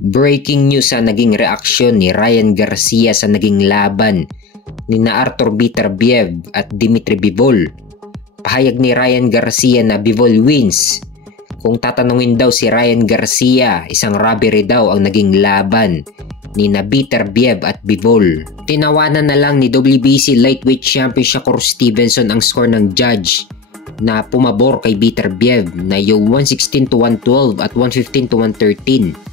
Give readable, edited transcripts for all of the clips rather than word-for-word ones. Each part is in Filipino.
Breaking news sa naging reaksyon ni Ryan Garcia sa naging laban ni na Artur Beterbiev at Dmitry Bivol. Pahayag ni Ryan Garcia na Bivol wins. Kung tatanungin daw si Ryan Garcia, isang robbery daw ang naging laban ni na Beterbiev at Bivol. Tinawanan na lang ni WBC Lightweight Champion Shakur Stevenson ang score ng judge na pumabor kay Beterbiev na yung 116-112 at 115-113.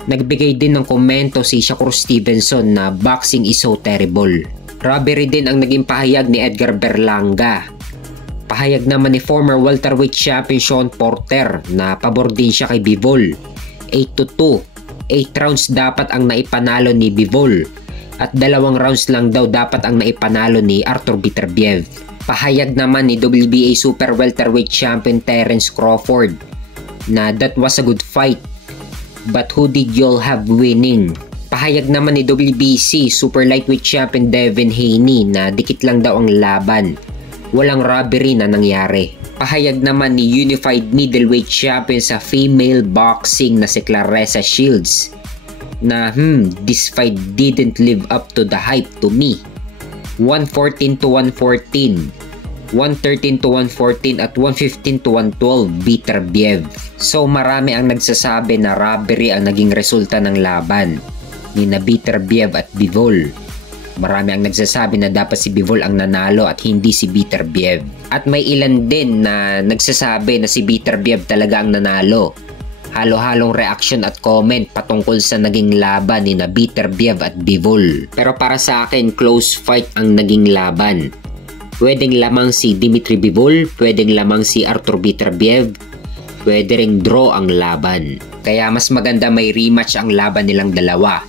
Nagbigay din ng komento si Shakur Stevenson na boxing is so terrible. Robbery din ang naging pahayag ni Edgar Berlanga. Pahayag naman ni former welterweight champion Sean Porter na pabor din siya kay Bivol. 8-2, 8 rounds dapat ang naipanalo ni Bivol at 2 rounds lang daw dapat ang naipanalo ni Artur Beterbiev. Pahayag naman ni WBA super welterweight champion Terence Crawford na that was a good fight, but who did y'all have winning? Pahayag naman ni WBC super lightweight champion Devin Haney na dikit lang daw ang laban. Walang robbery na nangyari. Pahayag naman ni unified middleweight champion sa female boxing na si Claressa Shields na this fight didn't live up to the hype to me. 114-114, 113-114 at 115-112 Beterbiev. So marami ang nagsasabi na robbery ang naging resulta ng laban ni na Beterbiev at Bivol. Marami ang nagsasabi na dapat si Bivol ang nanalo at hindi si Beterbiev. At may ilan din na nagsasabi na si Beterbiev talaga ang nanalo. Halo-halong reaction at comment patungkol sa naging laban ni na Beterbiev at Bivol. Pero para sa akin, close fight ang naging laban. Pwedeng lamang si Dmitry Bivol, pwedeng lamang si Artur Beterbiev, pwede ring draw ang laban. Kaya mas maganda may rematch ang laban nilang dalawa.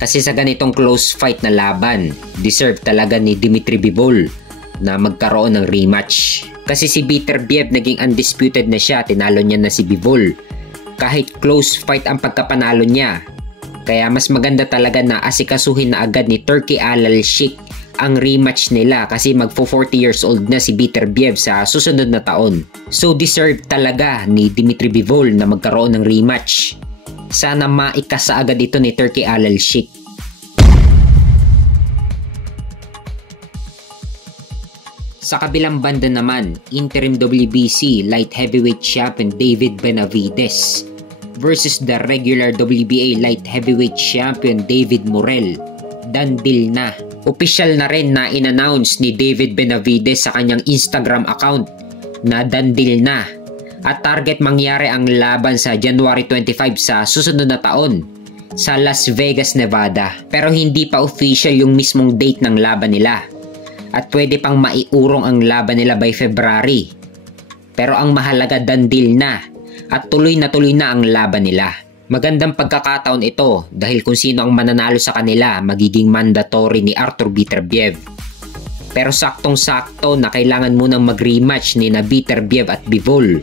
Kasi sa ganitong close fight na laban, deserve talaga ni Dmitry Bivol na magkaroon ng rematch. Kasi si Beterbiev naging undisputed na siya, tinalo niya na si Bivol. Kahit close fight ang pagkapanalo niya. Kaya mas maganda talaga na asikasuhin na agad ni Turki Al-Sheikh ang rematch nila kasi magfo 40 years old na si Beterbiev sa susunod na taon. So deserve talaga ni Dmitry Bivol na magkaroon ng rematch. Sana maikasa agad ito ni Turki Al-Sheikh. Sa kabilang banda naman, interim WBC light heavyweight champion David Benavides versus the regular WBA light heavyweight champion David Morrell. Done deal na. Official na rin na in-announce ni David Benavides sa kanyang Instagram account na done deal na. At target mangyari ang laban sa January 25 sa susunod na taon sa Las Vegas, Nevada. Pero hindi pa official yung mismong date ng laban nila. At pwede pang maiurong ang laban nila by February. Pero ang mahalaga done deal na at tuloy na ang laban nila. Magandang pagkakataon ito dahil kung sino ang mananalo sa kanila magiging mandatory ni Artur Beterbiev. Pero saktong-sakto na kailangan munang mag-rematch ni na Beterbiev at Bivol